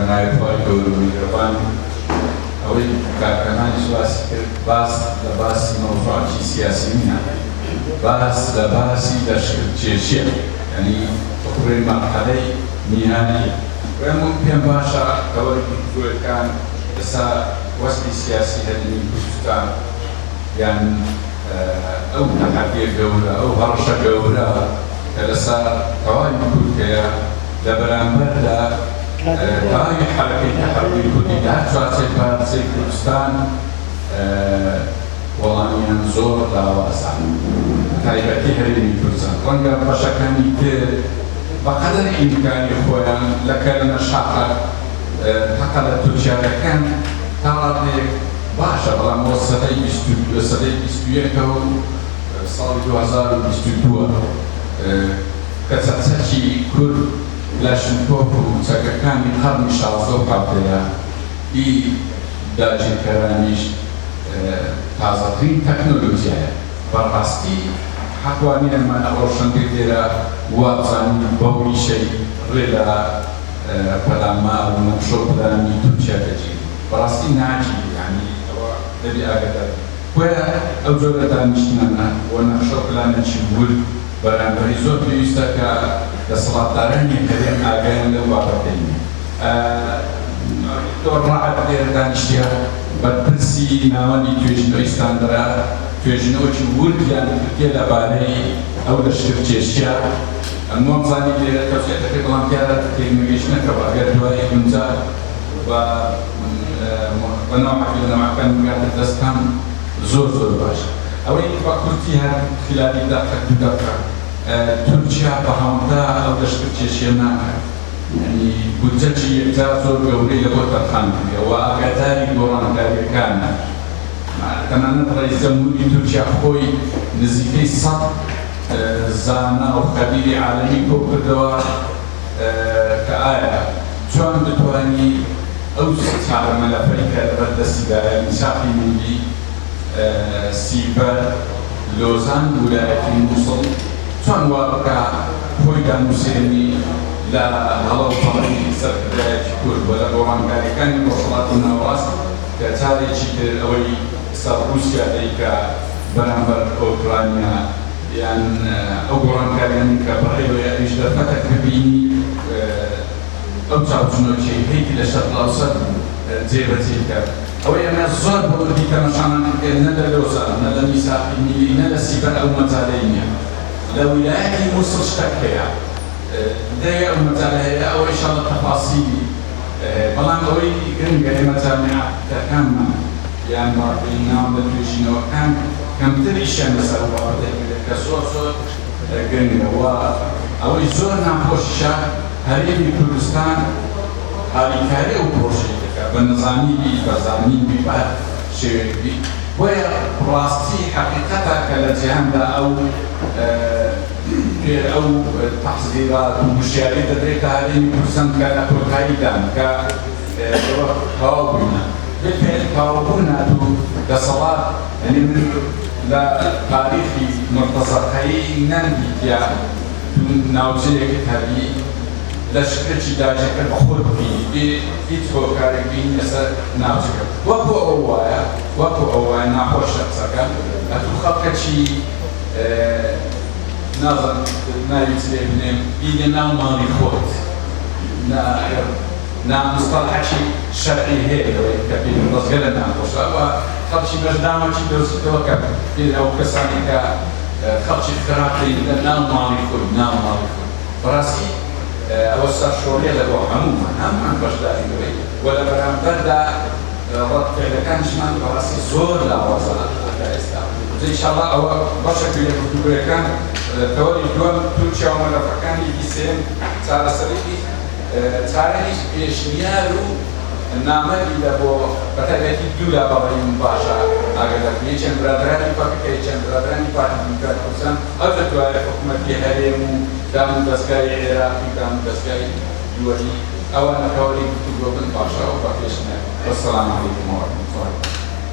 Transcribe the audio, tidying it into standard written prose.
بنای فایل و میگرفن اولی کارکنانش باس لباسی موضوعی سیاسی نه باس لباسی دشکرچیه یعنی تقریبا مرحله نهایی و ممکن باشه کاری که کان سا وسط سیاسی هدی کردن یعنی او تحقیق جوله او هرشة جوله كلسا قوائم كلها لبرامبر لا قوائم حركة تحرك كلها شو بعد زي كردستان والله زور لا واسع تايبتي هري كردستان كونغا بشكاني بقدر إمكاني خويا لكن الشعب تقلت الشاركان ترى باشا بلا موسطي بستويته صار 2022 كتساتشي كل لاشنكوكو ساكاكاني قرن شازو قبلها دي داجي كرانيش تازاترين تكنولوجيا برقاستي حقواني لما نقرشن كتيرا وابزاني بوي شيء رلا بلما ونقشو بلاني تبشا تجي برقاستي ناجي يعني دبي أقدر ويا أوجود دانشنا ونقشو بلاني تشبول برامبری زور پیوسته که دستاورددارانی کدیم آگاهی لو واقعی دور راحت دیر دانشیا بدرسی نوانی توجنوی استاندرا توجنوی ولدیان ترکیه لباری او دشکرچیشیا الموضوعی دیر توسعه تکرارم کرده تکنولوژی نکرد اگر دوایی کنجا و نوع کن میاد دستان زور باش. أولي فكرتي هذا خلال دقة تركيا بهامدا أو دشكرتيشينا يعني بودجتي يجازو بوري لبوت الخانية وأكثر دوران كان كمان رئيس جمهورية تركيا خوي نزيكي صد زانا وخبير عالمي كوكدوا كآية شلون بتواني أوسط على ملفيك رد السباع مساحي مني سيبا لوزان ولاية الموصل شلون واقع فويدا مسيرني لا هلا وطني سرقة كل ولا بوران قال كان وصلات النواس كتاري شيء أوي صار روسيا ذيك برامبر أوكرانيا يعني أوكران كان كبريو يعني جدفتك بيني أو تعرفون شيء هيك للشرق الأوسط زي بتيجي أوي أنا الزود بودي كمشان نلا لوزا نلا ميساقي نلا سيبر أو مزالينيا لو ولاية مصر اشتكيها ده أو مزالية أو إن شاء الله تفاصيل بلان أوي كن جاي مزالية تكمل يعني مربينا ومدريشنا وكان كم تريشان مسألة واحدة كسوسو كن أوي زورنا بوشة هريم كردستان هاري كاري وبروشة بالنظامي بزامين ببعض شيء ويا براستي حقيقتها كالجهان أو تحذيرات ومشاريع تدريك هذه كرسان كان كرهايدان كاوبنا بالفعل كاوبنا كصلاة يعني من لا تاريخي مرتزق هاي نندي يا ناوزيك هذه لشكرتي داجك الخود في يدخل كاربين يسا ناوزك وكو أوايا ناخوش شخصك أتوخذ كشي نظر نايت لابنهم بيدي نام مالي خود نا مصطلح شيء شرعي هيك كبير نصغر ناخوش خلشي بجدامة شيء درس توكل في أو كسانك خلشي خرافي نام مالي خود براسي أوسع شورية لو عموما باش داري ولا برام بردا رد فعل كان شمان براسي زور لا وصل إن شاء الله أو بشكل يكتب كان توري دوم تركيا ولا فكان يسين صار سريكي صارنيش بيشنيارو النامة اللي بو بتاعتي دولا بابين باشا أقدر بيجن برادراني بيجن برادراني بيجن كرسان أبدو على حكومة هريم دام دستگاه عراقی دام دستگاه جوهری أو أنا كوري كتب باشا وباقيشنا والسلام عليكم ورحمة الله